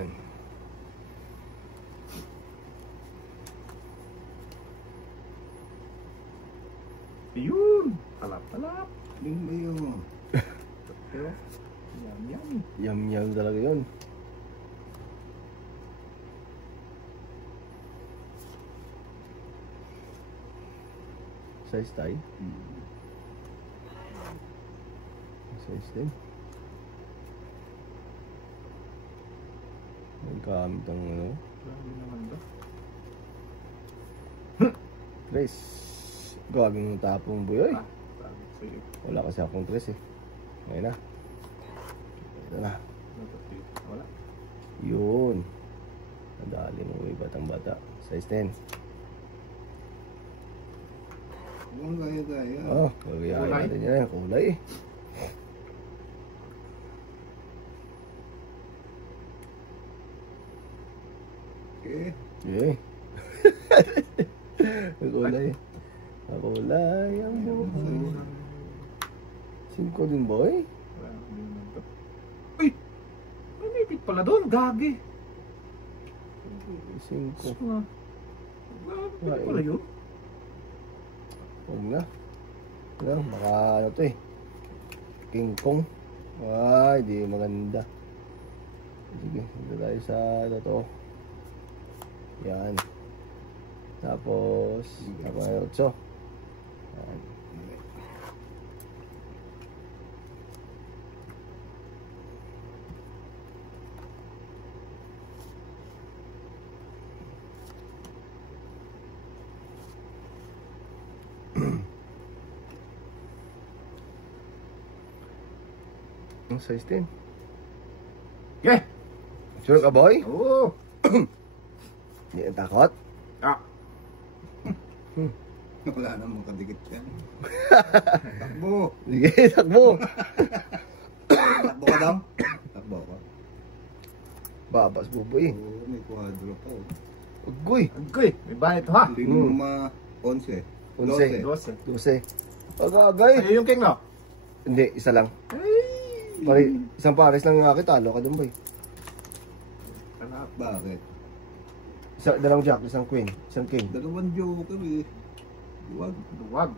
Yan. Yun! Talap-talap. Yung ba yun? Pero, yum. Yum talaga yun. Size tayo. Size din. Nagkamit ang ano. Grabe naman ba? Tres. Gagawin yung tapong buyoy. Sabi ko sa'yo. Wala kasi akong tres eh. Ngayon na. Ito na. Wala. Yun. Nadali mo yung batang bata. Size 10. Ang gaya-gaya. Oh, gagayahin Kulay. natin yan. Kulay eh. Okay. Okay. Kulay. Kulay ang buhay. 5 din boy. Wala naman to. Uy! May nipit pala doon. Gagi. 5. Wala pala yun. Huwag na. Ano, baka ano to eh. King Kong. Ay, di maganda. Sige, dito tayo sa ito. Yan. Tapos, ako na 8. Yan. Ang size 10. Yeah! Sure ka boy? Oo! Hindi ang takot? Ah! Wala namang kadikit yan. Takbo! Sige, takbo. Takbo ka daw? Takbo ka. Babas buboy. Oo, may kwadro pa. Ugoy. Agay! May banit ha! Hindi mo ma-11. 11. 12. 12. Agagay. Ay, yung king no? Hindi, isa lang. Ay! Isang pares lang nga talo ka dun boy. Talap. Bakit? Dalawang jack, isang queen, isang king. Dalawang joker eh. Huwag. Duwag.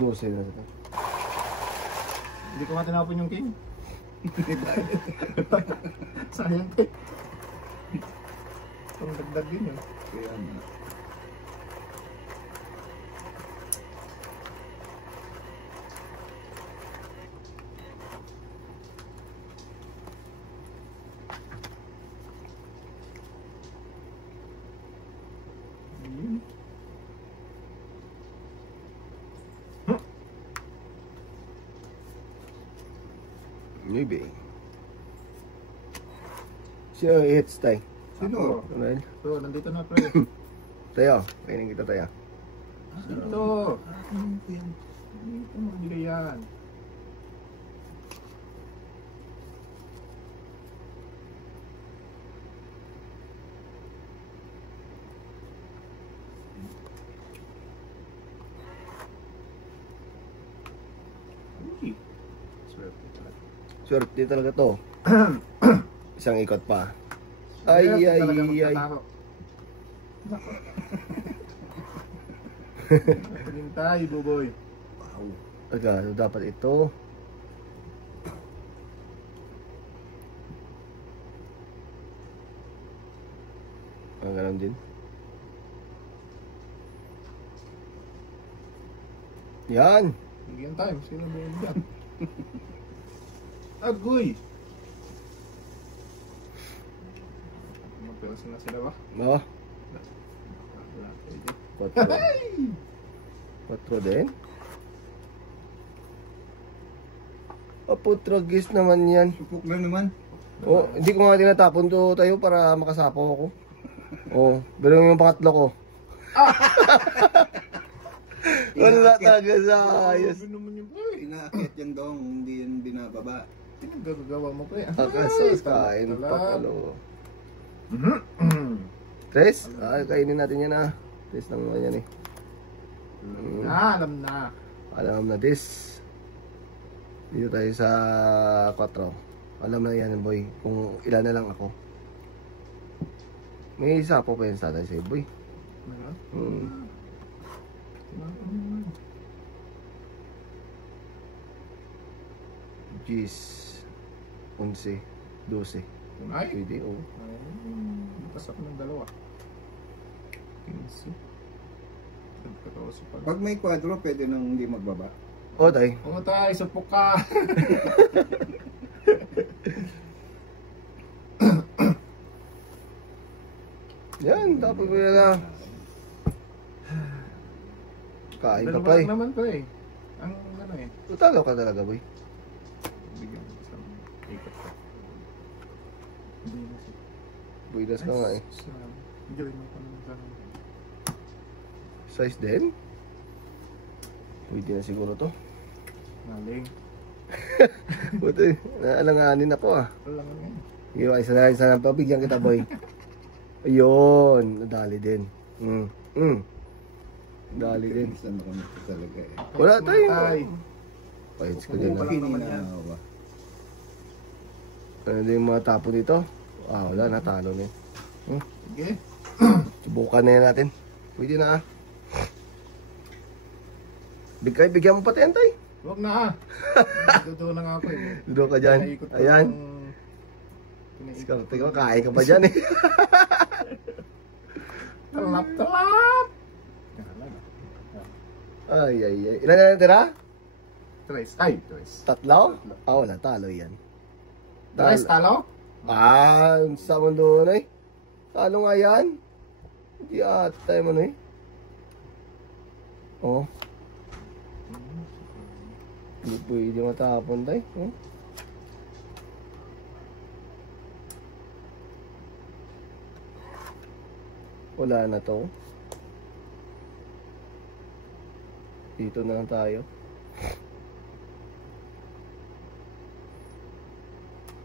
12 na ito. Hindi ko nga tinapon yung king. Sayang king. Itong dagdag din yun. Kaya na. Ayun. Maybe. Sino hits tayo? Sino? Ano So, nandito na pre. tayo, kainin kita tayo. Dito. Dito mo nilagay yan. Uy. Swerte talaga. Swerte talaga to. Isang ikot pa. Ay, Swerte ay, talaga ay. magtatako. Paghintay, buboy. Wow. Agad, dapat ito. Ganun din. Yan. Bigyan time. Sino ba yun dyan? Agoy! Magpilas na sila ba? No? Wala pwede. 4 din. Putragis naman yan. Supok lang naman. Oh, hindi ko nga tinatapon to tayo para makasapaw ako. Oh, pero yung pangatlo ko. Wala talaga sa ayos. Ano naman yun pre? Inaakit yan dong, hindi yan binababa. Pinagagawa mo pre. Akasas kain pa palo. Tres? Kainin natin yan ah. Tres lang naman yan eh. Alam na. Alam na this. Dito tayo sa 4. Alam na yan boy. Kung ilan na lang ako. May sapaw pa yan sa tatay sa'yo, boy. Meron? Gis. 11. 12. Ay! Pwede, oh. Pasak ng dalawa. 15. 14 pa. Pag may kwadro, pwede nang hindi magbaba. O, tay. Pumatay, supok ka! Yan, tapos mo yan na. Kain ka Dalawa pa eh. lang naman pa eh. Ang ano eh. Talo ka talaga, boy. Bigyan ko sa ikot ko. Hindi na siya. Buidas ka nga eh. Enjoy mo pa naman sa Size din? Pwede na siguro to. maling. Buti, naalanganin ako ah. Wala nga yun. Yung isa na pabigyan kita, boy. Ayun, nadali din. Dali din. Saan ako nito talaga eh. Wala tayo. Pumatay. Pahits ko din. Wala Ah. naman yan. Kininawa. Ano din yung mga tapo dito? Ah, wala, natalo na yun. Sige. Subukan na yan natin. Pwede na ah. Bigyan mo pati yan, tay. Huwag na ah. Dudo na nga ako eh. Doon ka dyan. Naikot ko Ayan. yung- Pinaikot Tingnan mo, kain ka pa dyan eh. Talap, talap! Ay, ay, ay. Ilan na natira? Tres. Ay, tres. Tatlo? Ah, wala. Talo yan. Tres, talo? Ah, sa mundo na eh. Talo nga yan. Hindi ata yung ano eh. Oh. Hindi pwede matapon tayo. Oh. Wala na to. Dito na lang tayo.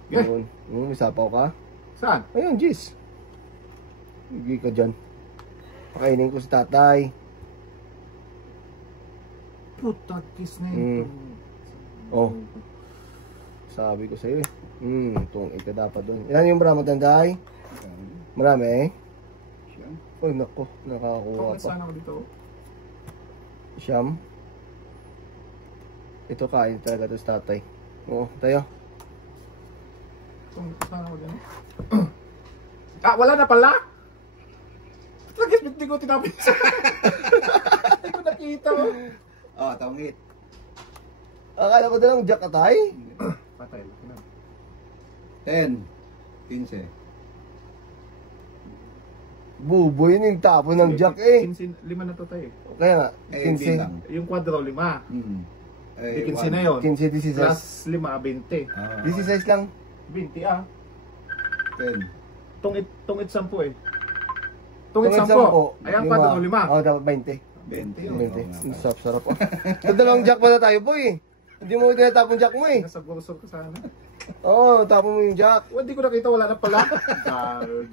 Yeah. Yun. May sapaw ka? Saan? Ayun, Jis. Hindi ka dyan. Pakainin ko si tatay. Puta, kiss na Mm. ito. Oh. Sabi ko sa'yo eh. Itong ika dapat doon. Ilan yung bra mo, Tanday? Marami eh. Siya. Oh, nako. Nakakuha Pangit pa. sana ako dito. Siyam. Ito kain talaga to sa tatay. Oo, tayo. Pangit sana ako dito. Ah, wala na pala? Lagis, hindi ko tinapin sa... Hindi ko nakita oh. Oh, tawangit. Akala ko dalang jack atay. Patay. Ano? 10. 15. Buboy yung tapo ng jack eh. 15, 5 na to tayo. Kaya nga, Eh, hindi 15. lang. Yung kwadro, 5. Eh, 15 na yun. 15, 16. Plus 5, 20. 16 lang. 20 ah. 10. Tungit 10 eh. Tungit 10. Ayan, Yung kwadro, mga- 5. Oh, dapat 20. 20. 20. Sarap oh. Dalawang jack pala tayo, boy. Hindi mo tinatapon jack mo eh. Nasa gurusor ka sana. Oo, tapon mo yung jack. Oh, hindi ko nakita, wala na pala. God.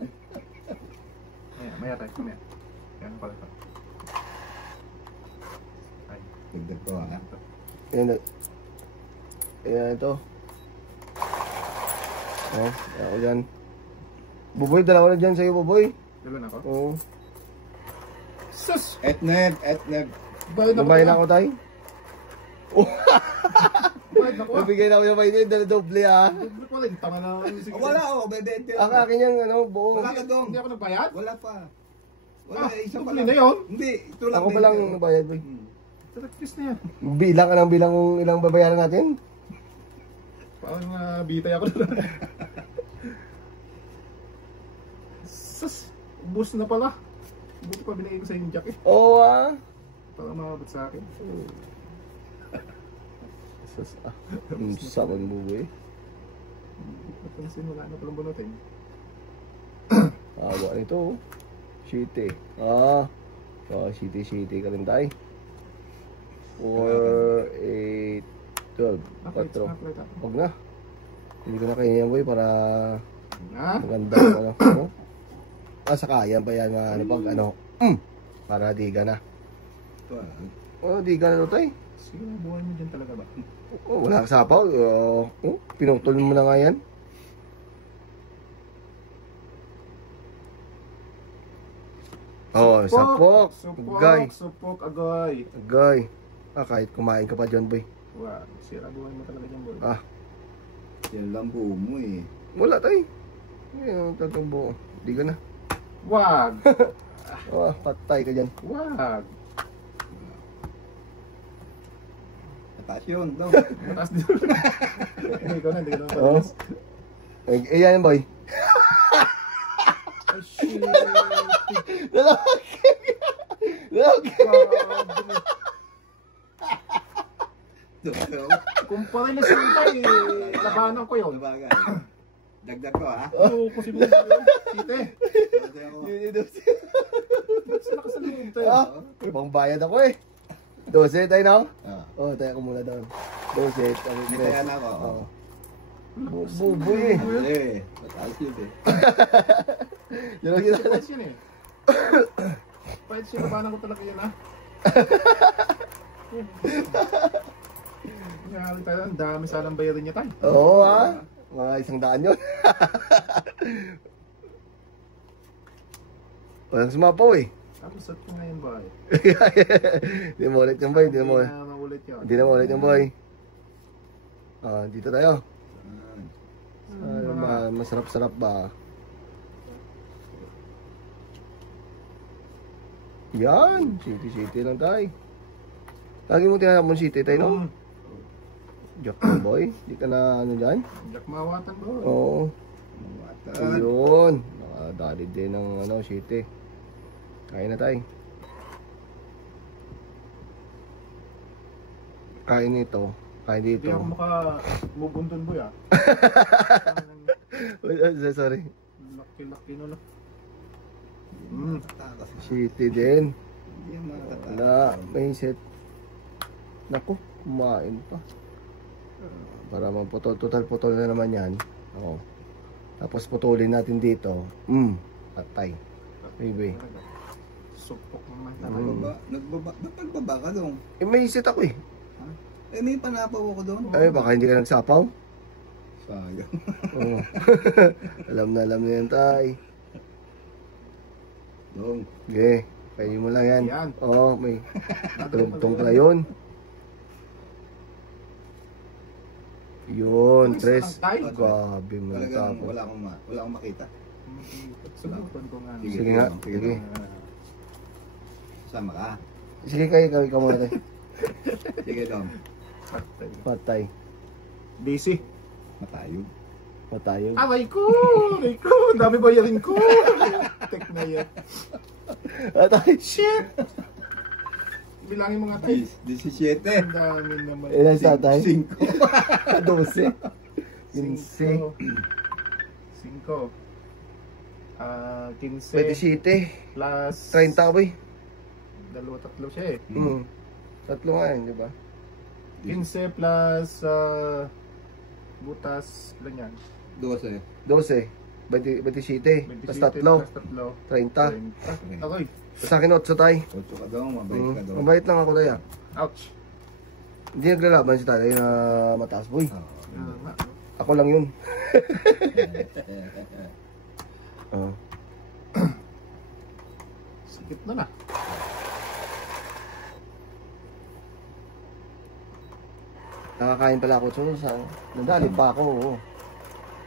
Maya tayo, maya. Yan pala ito. Ay. Tignan ko ha. Ayan, ayan ito. Oh, ako dyan. Buboy, dalawa na dyan sa'yo, Buboy. Dalo na ako. Oo. Sus! Etneb. Bayad ako. Nabayan ako tayo. Bayad ako. Nabigay na ako yung bayan, dala doble ah. Doble ko rin, tama na. Sige. Wala oh, bebente. Ang akin yung ano, buo. Wala ka dong. Hindi ako nagbayad? Wala pa. Wala, Ah, isa pa doble lang. na yun? Hindi, ito lang. Ako pa lang nabayad, boy. Tatakis na yan. Bilang ka ng bilang kung ilang babayaran natin. Parang bitay ako na. Sus! Ubus na pala. Buti pa binigay ko sa yung jack eh. Oo ah. Para makabot sa akin. Sus ah. Sakon Buboy. Napansin, wala na palang bunutin. Awa nito oh. Shitty. Ah. Oh, shitty ka rin tayo. 4, 8, 12, 4. Huwag na. Hindi ko na kaya yan, boy, para Ha? maganda yung ano. Oh. Ah, saka yan pa yan, ano, pag ano. Para diga na. Ito ah. Oh, diga na ito, tay. Sige na, buhay mo dyan talaga ba? Oh, wala kang sapaw. Oh, pinutol mo na nga yan. Oh, sapok. Agay. Supok, agay. Agay. Kahit kumain ka pa dyan, boy. Wow, siraguhan mo talaga dyan, boy. Yan lang buo mo eh. Wala tayo. Yung tatong buo. Di ka na. Wag! Patay ka dyan. Wag! Mataas yun, dong. Mataas din. Hindi ko na, hindi ko na Oh. mataas. Yan, boy. Ay, shit! Lalaki. Kung pa rin na sintay, labanan ko yun. Sabagay. Dagdag ko ha. Oo, kasi mo Tite, Dagdag ako. ba't sila ka sa loob tayo? Ibang bayad ako eh. 12 tayo na? Ah. Tayo ko muna doon. 12. May kaya na ako. Buboy eh. Eh, mataas yun eh. Yun ang ginagawa. Pahit yun eh. Pahit siya, labanan ko talaga yun ha. Nangyari tayo, ang dami sanang bayarin niya tayo. Oo ha. Mga 100 yun. Walang sumapaw eh. Tapos at ko ngayon ba eh. Hindi mo ulit yung boy. Hindi mo na maulit yun. Hindi na ulit yung boy. Dito tayo. Masarap-sarap ba? Yan. City lang tayo. Lagi mo tinanap mo city tayo, no? Jack mo, boy. Di ka na ano dyan? Jack mawatan bro. Oo. Ayun. Nakadali din ng ano, city. Kain na tayo. Kain nito. Kain Hindi dito. ako maka-mubundon boy ah. Sorry. Laki-laki no lang. Takas. City din. Hindi yung makatakas. Wala. May set. Naku. Kumain pa. Para maputol. Total putol na naman yan. Oo. Tapos putulin natin dito. Patay. Maybe. Supok naman. Nagbaba ka dong. May set ako eh. May panapaw ako doon. Baka hindi ka nagsapaw. Sayang. Oo. alam na yan tay. Dong. Okay. Pwede mo lang yan. Yan. Oo, may tulog-tong pala yun. Yun, tres. Grabe mo na Talagang tapos. wala akong makita. Subukan ko nga. Sige nga, sige. Sama ka. Sige kayo, ikaw muna tayo. Sige dong. Patay. Busy. Matayo. Patayo. Aray ko! Aray ko! Ang dami bayarin ko! Tek na yan. Patay. Shit! Bilangin mo nga tayo. 17. Ang dami naman. Ilan sa tayo? 5. 12. 15. 5. 15. 27. Plus 30 ka boy. Tatlo siya eh. Tatlo nga yun, di ba? 15 plus butas ilan yan? 12. 12. 27. Tapos 27 tatlo. plus tatlo 30. 30. Akoy. Sa akin 8 tayo. 8 ka dong. Mabait ka dong. Mabait lang ako tayo. Ouch. Hindi naglalaban si tatay na mataas boy. Nga. Ako lang yun. Sikip na na. Nakakain pala ako sa nadali pa ako. Oo.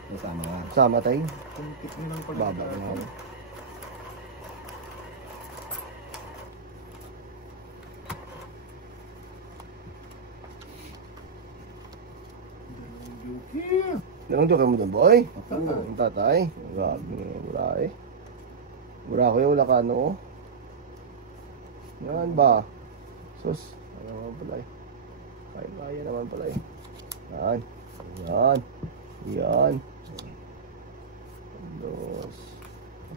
Nasama ka. Sama tayo. Kuntit mo lang pag Baba na ako. Dalawang joke mo doon, boy. Ang tatay. Grabe, wala eh. Wala ko yung wala ka ano. Yan ba? Sus, ano naman pala eh. Kaya naman pala eh. Yan. Yan. Yan. Dos.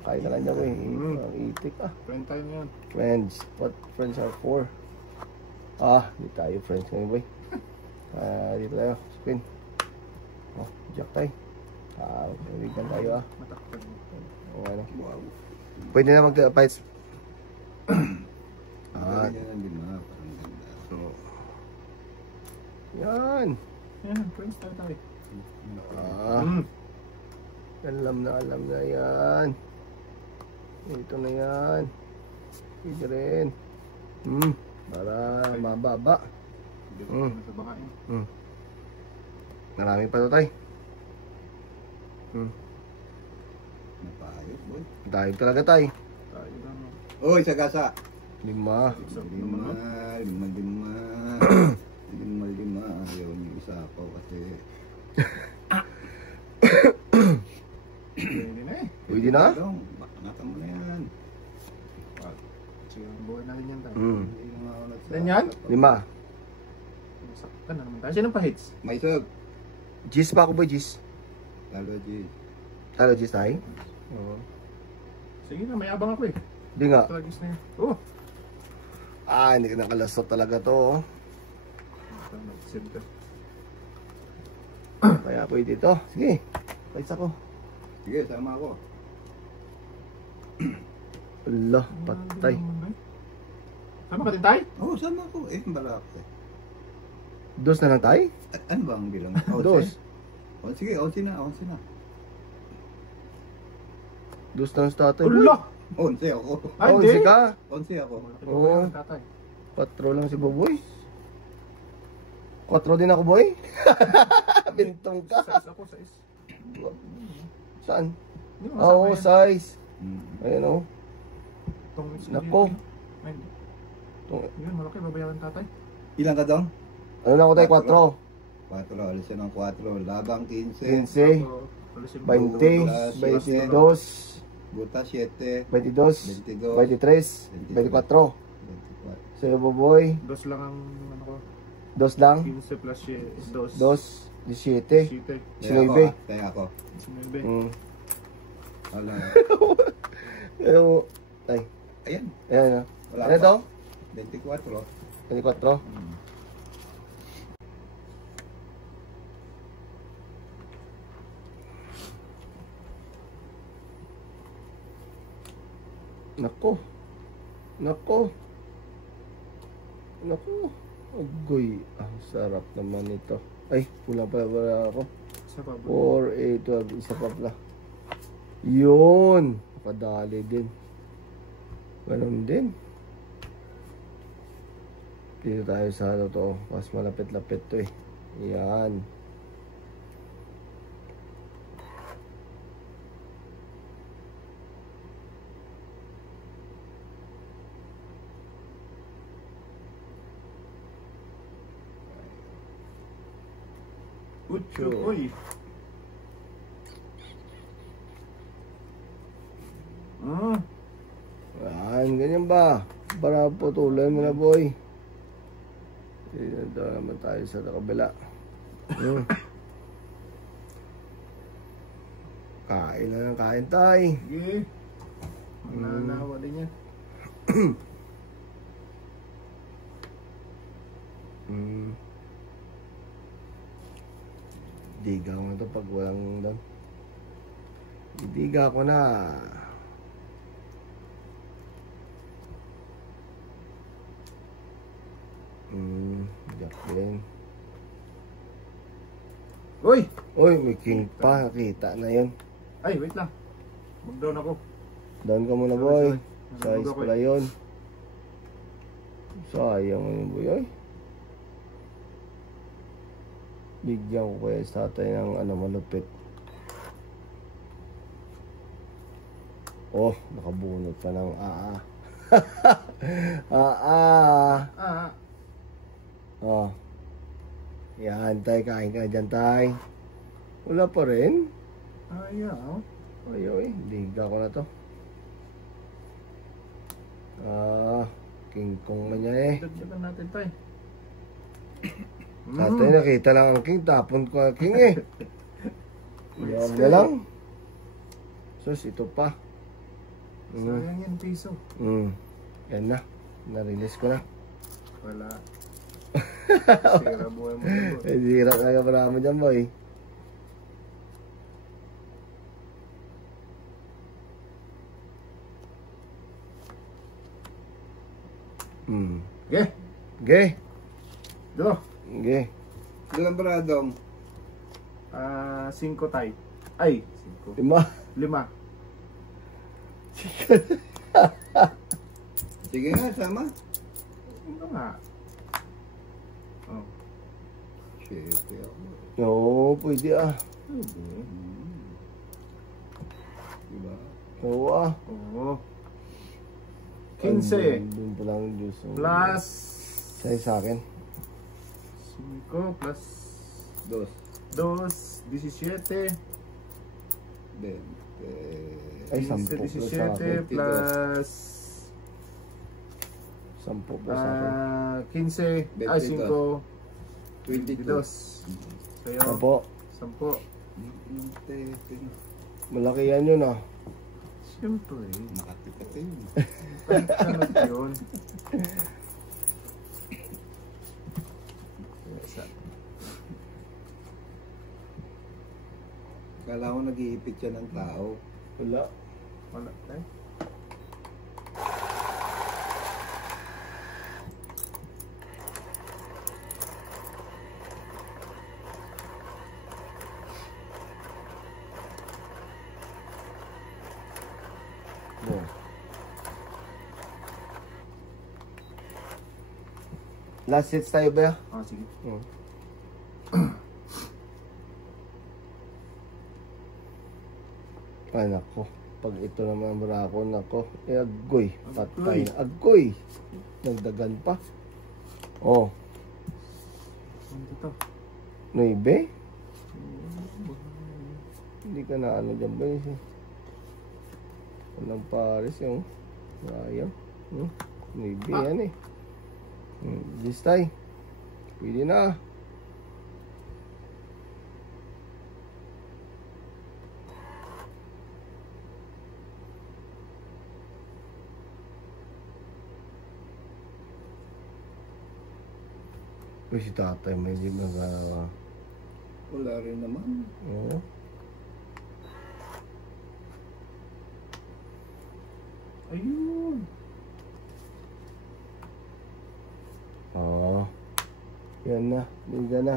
Kain na lang niya ko eh. Ang itik ah. Friend tayo ngayon. Friends. What friends are for? Di tayo friends ngayon boy. Dito tayo. Spin. Jack tayo. Piligan tayo Matakpan. ano. Pwede na mag-fights. Ganyan lang din mga. Parang ganda. So, yan. Yan, friends tayo. Alam na yan. Ito na yan. Pwede rin. Para mababa. Hindi ko Mm. sa baka yun. Marami pa to, tay. Napayos, boy. Dahil talaga, tay. Tayo lang. Uy, sagasa. 5. Lima. Ayaw niyo isa ako kasi Hindi na eh. Pwede na? Dong, bakangatan mo na yan. Sige, buhay natin yan tayo. Hindi na nga ako nagsa- Yan yan? 5. Saktan na naman tayo. Sino pa hits? May sug. Gis pa ako, boy, Gis. Lalo, G. Talo, Gis, tay. Oo. Sige na, may abang ako eh. Hindi nga. Tragis na yan. Oh! Hindi ka nakalasot talaga to. Oh. Nag-save ka. Kaya pwede to. Sige. Pwede ako. Sige, sama ako. Allah, patay. Sama ka din tayo? Oo, sama ako. Balak. Dos na lang, tay? Ano ba ang bilang? Dos. O, sige, 11 na. Dos na lang sa tatay, boy. Ulo! 11 ako. Ay, Oh, hindi! si ka. 11 ako. Oo. Tatay. 4 lang si Boboy. 4 din ako, boy. Bintong ka. Size ako, size. Saan? Hindi mo Oo, masama yan. size. Ayun, oh. Itong is- Nako. Ay, Ito- yun, malaki. Babayaran tatay. Ilan ka dong? Ano na ako tayo? 4. Alis yan ng 4. Labang 15. 15. Ako, alisin mo. 20. 22. Buta 7. 22. 22. 23. 24. 24. Sa'yo, Boboy. Dos lang ang ano ko. 2 lang. 15 plus dos. 2. 17. 7. 19. Kaya ako. 19. Wala. Ano? Tay. Ayan. Ayan, Wala ano pa. to? 24. 24. Nako. Nako. Nako. Agoy. Ang sarap naman ito. Ay, wala ako. Sa baba. 4, 8, 12. Isa pa pala. Yun. Nakadali din. Ganun din. Dito tayo sa totoo. Mas malapit-lapit to eh. Yan. Utso. Uy. Yan, ganyan ba? Para putuloy mo na, boy. Dito naman tayo sa kabila. Kain na ng kain tayo. Sige. Mananawa din yan. Diga ko na ito pag walang doon. Diga ko na. Jacqueline. Uy! Uy, may king pa. Nakita na yun. Ay, wait lang. Mag-down ako. Down ka muna, Sorry, boy. sorry. Size pala yun. Sayang yun, boy. Ay. Bigyan ko kaya sa tatay ng ano, malupit. Oh, nakabunot pa ng aa. Ah, Oh. Yan, tay. Kain ka na dyan, tay. Wala pa rin. ayaw. Ay, ay. Liga ko na to. King Kong man yan eh. Dagdagan natin tayo. Tatay, nakita lang ang king. Tapon ko ang king eh. Yan na lang. Sus, ito pa. Sayang yan, piso. Yan na. Na-release ko na. Wala. Sira buhay mo ito. Eh, zira talaga para mo dyan, boy. Okay. Okay. Dito. Okay. Ilan ba dong? 5 tayo. Ay, 5. 5. 5. Sige nga, sama. Ano nga? Oh. Shit, ako. Oo, pwede ah. Diba? Oo ah. Oo. 15 Doon pa lang yung juice. plus Sa'yo sa akin. 5 plus Dos. 2, 17. Ben. Ay, 10 plus sa akin. 17 plus 10 plus sa akin. 15, ay 5, 22. 22. Sa'yo, Opo. 10. Malaki yan yun ah. Siyempre, Makatikatin. pagkakas yun. Kala ko nag-iipit siya ng tao. Wala. Wala tayo. Boom. Last hits tayo ba? Ah, sige. Ay nako. Pag ito naman barako, nako. Eh agoy. Patay na. Agoy. Nagdagan pa. Oh. Ano to? 9? Hindi ka na ano dyan ba yun? Walang pares yung sayang. 9 yan eh. This time. Pwede na. Uy, si tatay may hindi magagawa. Wala rin naman. Oo. Ayun. Oo. Yan na. Liga na.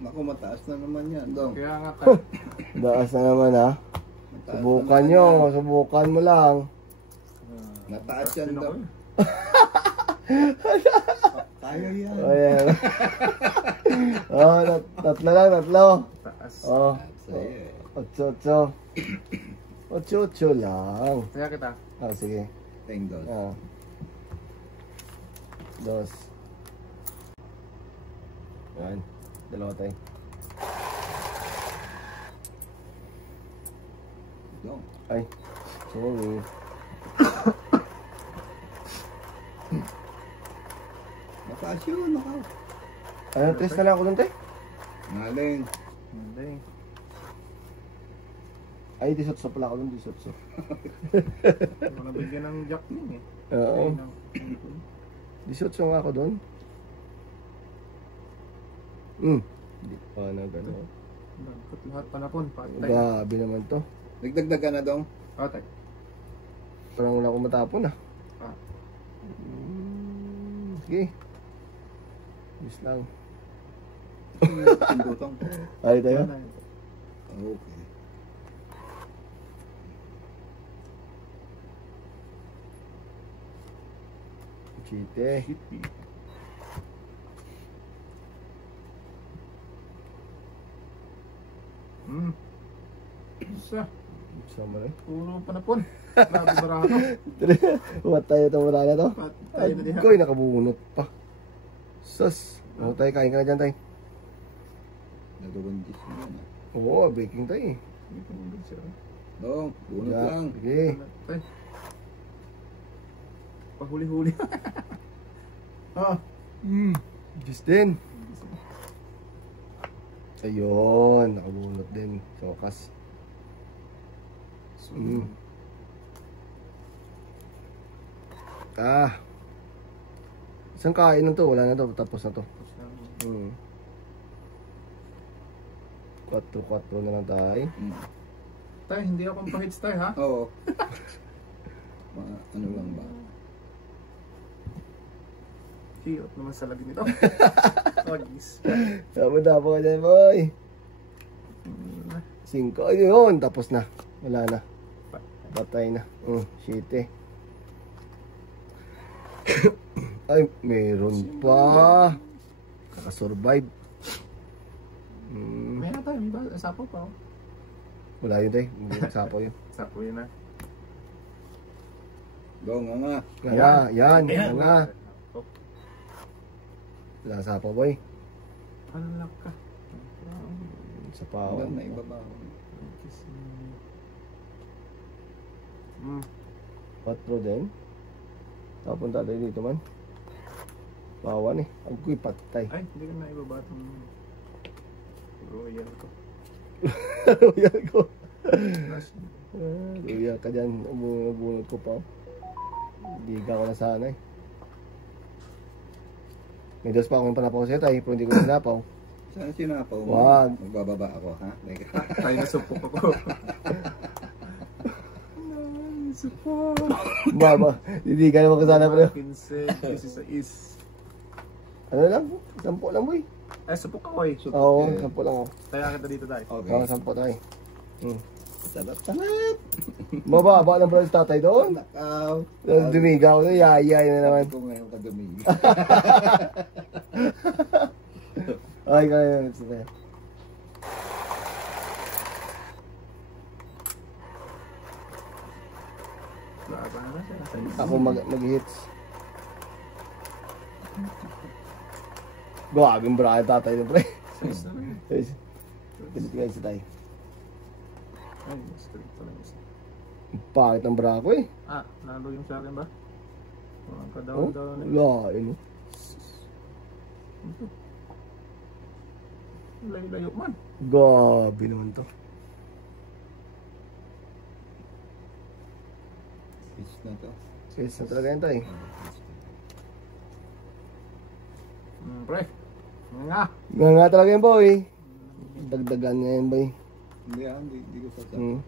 Naku, mataas na naman yan, Dong. Kaya nga tayo. Daas na naman ha. Mataas Subukan na nyo. naman yan. Subukan mo lang. Mataas yan, Dong. Kaya yan. O yan. Oh, tatlo lang, tatlo. Taas. Oh. Sa'yo. 8-8. 8-8 lang. Kaya kita. Ah, sige. Thank God. Ah. Dos. Yan. Dalawa tayo. Dong. Ay. Sorry. Mataas yun, nakaw. Ano, test na lang ako dun, te? Ngaling. Hindi. Ay, 18 pala ako dun, 18. Wala bigyan ng jack niya eh. Oo. Ayun ang- 18 nga ako dun. Hindi pa na gano'n. Nagkot lahat panapon. Patay. Grabe naman to. Nagdagdag ka na, Dong. Patay. Parang wala akong matapon ah. Ah. Sige. Bis lang. Pindutong. Ay tayo. Wala yun. Okay. Chite. Isa. Sama na. Puro panapon. Grabe barato. What tayo ito wala na to? Patay na diha. Agoy, nakabunot pa. Sus. Ano tayo, kain ka na dyan tayo. Nagawang gis na yan. Oo, baking tayo eh. Dong, bunot Yeah, lang. sige. Patay. Pahuli-huli. Ah. Just din. Ayun, nakabunot din. Sa wakas. Ah. Isang kain na to, wala na to, tapos na to. 4-4 na lang tayo. Tay, hindi ako pahits tay ha. Oo. Mga ano lang ba? Cute naman sa lagi nito. Agis. Sama na po dyan, boy. 5, ayun, tapos na. Wala na. Patay na. Shit eh. Ay, meron pa. Nakasurvive. May na tayo, may ba? Sapo pa. Wala yun tayo. Hindi nagsapaw yun. Sapo yun na. Go, nga. Nga, yan. Ayan. Nga. Wala sapaw boy. Alak ka. Sa pawan. Hanggang na ibaba. 4 din. Tapunta tayo dito man. Pawan eh. Ang kuy patay. Ay, hindi ka na ibaba itong royal ko. Royal ko. Last. Royal ka dyan. Ubunod ko pa. Liga ko na sana eh. May dos pa akong panapaw sa'yo tayo. Pero hindi ko sinapaw. Saan sinapaw mo? Wag. Magbababa ako, ha? Ay, nasupok ako. Nasupok. Baba. Hindi ka naman kasana pa. 15, 16. Ano lang? 10 lang boy. Ay, supok ako eh. Oo, 10 lang ako. Kaya kita dito tayo. Okay. Oo, 10 tayo. Sarap. Mababa lang pala sa tatay doon. Nakaw. Dumigaw na, yayay na naman. Ko ngayon ka dumigi. Ay, kaya yun. Sige. Laban na siya. Ako mag-hits. Gawagin bra yung tatay na pre. Size na rin. Pilit nga isa tayo. Ay, straight pala yung isa. Pangit ang bra ko eh. Ah, lalo yung sa akin ba? Walang Oh, kadaw-daw na. lain oh. Ito. Layo-layo man. Gabi naman to. Pitch na to. Yes, na talaga yan tayo. Pre. Nga. Nga talaga yan boy. Dagdagan nga yan boy. Hindi ko sasapot. Hmm.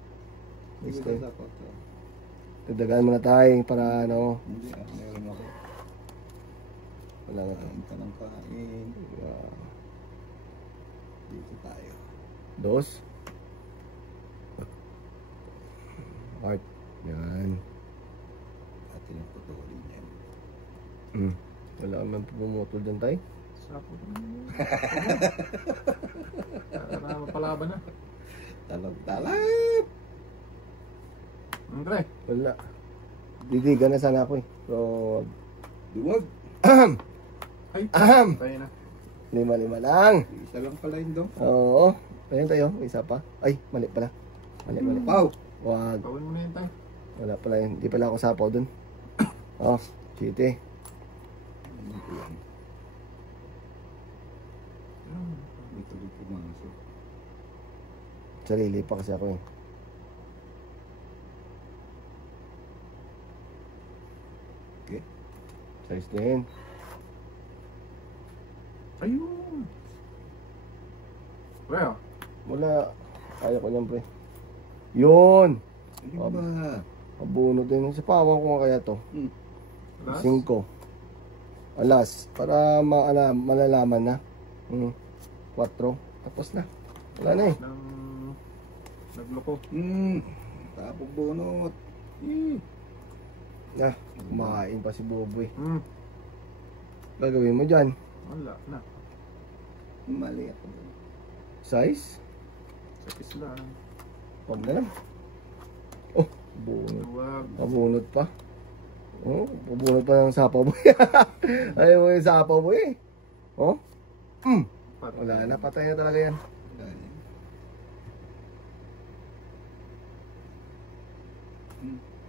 Hindi ko Okay. sasapot. Dagdagan muna tayo para ano. Hindi, meron ako. Wala na to. Kain ka ng kain. Dito tayo. 2. Art. Yan. Atin ang putulin yan. Wala naman pumutol dyan tayo. Sapo ko na yun. Para mapalaban na. Talab! Pre. Wala. Didigan na sana ako eh. So, Duwag! Ay. Ahem. Tayo na. 5 lang. Isa lang pala yun dong. Oo. Ayun tayo. Isa pa. Ay, mali pala. Mali. Wow! Wag. Gawin mo na yun tayo. Wala pala yun. Hindi pala ako sapaw dun. Oh, chiti. Hindi ko yan. Hindi tuloy pumasok. Sarili pa kasi ako eh. Okay. Size din. Ayun. Well. Wala. Kaya ko lang pre. Yun. Hindi ba? Abunod din. Sa pawang ko nga kaya to. Last. 5. Alas. Para malalaman na. 4. Tapos na. Wala na eh. Nagloko. Tapos bunot. Na. Kumain pa si Boboy. Hmm. Gagawin mo dyan. Wala na. Mali ako. Size. Sa isla. Huwag na lang. Oh. Bunod. Huwag. Pabunod pa. Oh, pabunod pa ng sapaw boy. Ayaw mo yung sapaw boy eh. Oh. Wala na, patay na talaga yan.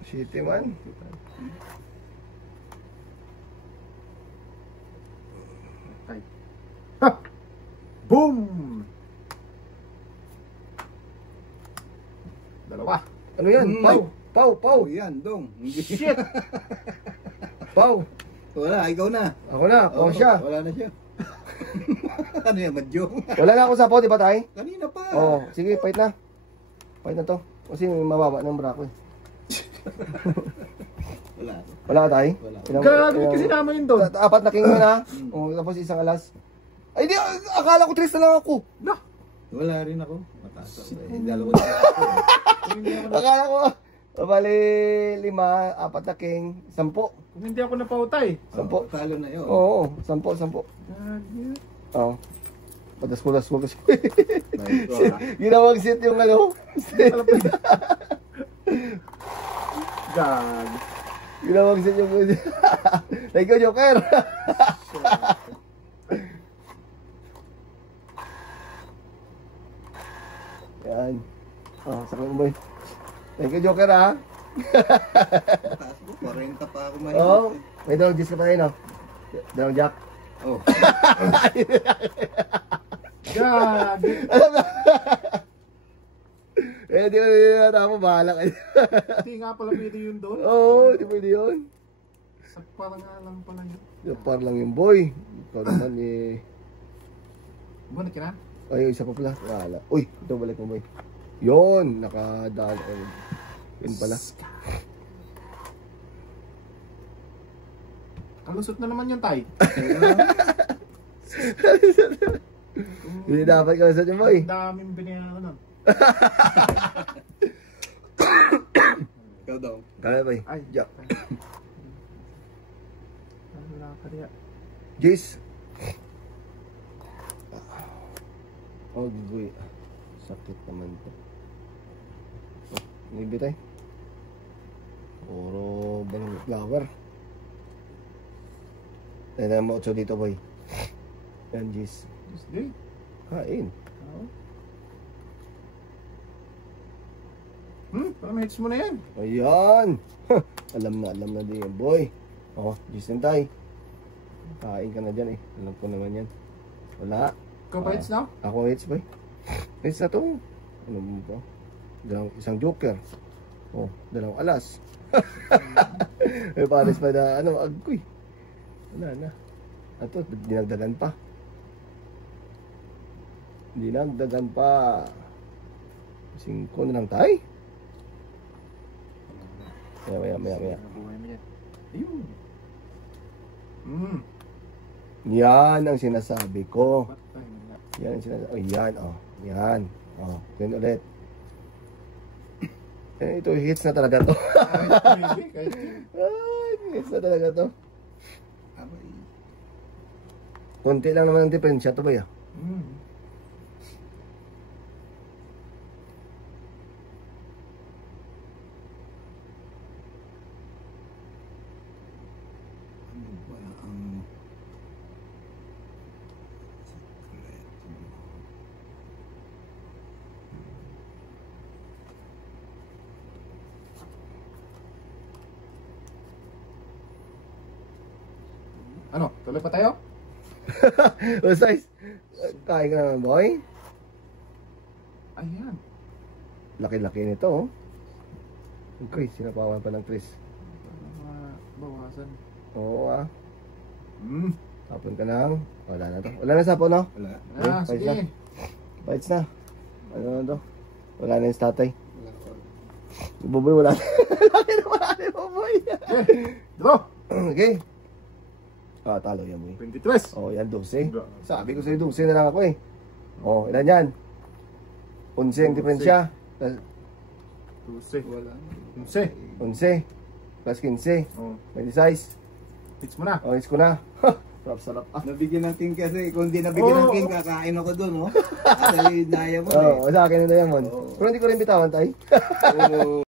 Shitty man. Ay. Ha! Boom! Dalawa. Ano yan? Pau! Pau! Pau! Oh, yan, dong. Hindi. Shit! Pau! Wala, ikaw na. Ako na, Oh, oh, siya. Wala na siya. Ano yan, madyong? Wala na ako sapaw, di ba tay? Kanina pa. Oo, sige, fight na. Fight na to. Kasi may mababa ng bra ko eh. Wala. Wala ka tay? Wala. Grabe kasi naman yun doon. 4 na king mo na. Oh, tapos isang alas. Ay di, akala ko 3 na lang ako. Na! Wala rin ako. Mataas ako. Dalawa na ako. Akala ko, O bali, 5, 4 na king, 10. Kung hindi ako napautay. 10. Talo na yun. Oo, 10. Oo. Padas ko kasi. Ginawang set yung ano. Set. Gag. Ginawang set yung... Thank you, Joker. Yan. Oh, sakit mo boy. Thank you, Joker, ha. Taas ko, 40 pa ako mahirap. Oo. May dalawang Jis ka pa rin, no? Dalawang Jack. Oh. Gag. Alam na. Di ko na mo, bahala kayo. Hindi nga pala pwede yun doon. Oo, di pwede yun. Sakpa nga lang pala yun. Par lang yung boy. Ikaw naman eh. Bunot ka na? Ay, isa pa pala. Wala. Uy, ito balik mo boy. Yun, nakadaan. Yun pala. Kalusot na naman yung tay. Hindi dapat ka sa yung boy. Ang daming binayaan ko nun. Ikaw daw. Kaya boy. Ay, Jack. wala ka rin. Jis. Oh, boy. Sakit naman to. Nibit ay. Puro balong flower. Dahil mo 8 dito boy. Yan Jis. Tuesday. Kain. Oo. Parang hits mo na yan. Ayan. Alam na din yan boy. Oh, Jis din tayo. Kain ka na dyan eh. Alam ko naman yan. Wala. Ikaw ba hits na? Ako hits boy. Hits na to. Ano mo ba? Isang joker. Oh, 2 alas. May pares pa na ano, agoy. Wala na. Ato, dinagdagan pa. Dinagdagan pa. 5 na lang tayo. Maya. Nabuhay mo yan. Ayun. Yan ang sinasabi ko. Patay mo na. Yan ang sinasabi. Oh, yan, oh. Yan. Oh, yun ulit. Eh, ito, hits na talaga to. Ay, hits na talaga to. Abay. Konti lang naman ang diferensya to ba ya? Ano ba ang... Ano? Tuloy pa tayo? O, size. Kain ka naman, boy. Ayan. Laki-laki nito, oh. Okay, sinapawan pa ng Chris. Bawasan. Oo, ah. Hmm. Tapon ka lang. Wala na to. Wala na sapon, no? Wala. Ah, Okay, sige. Bites na. Ano na to? Wala na yung tatay. Wala. Yung buboy, wala na. Laki na wala na yung buboy. Draw. Okay. Ah, talo yan, boy. 23. Oh, yan, 12. Sabi ko sa'yo, 12 na lang ako eh. Oh, ilan yan? 11 ang diferensya. 12. Wala. 11. 11. Plus 15. Oh. 26. Hits mo na. Oh, hits ko na. Sarap-sarap. Ah. Nabigyan ng king kasi kung di nabigyan ng king, kakain ako dun, oh. Kasi daya mo, eh. Oh, sa akin na yan, mon. Pero hindi ko rin bitawan, tay. Oo.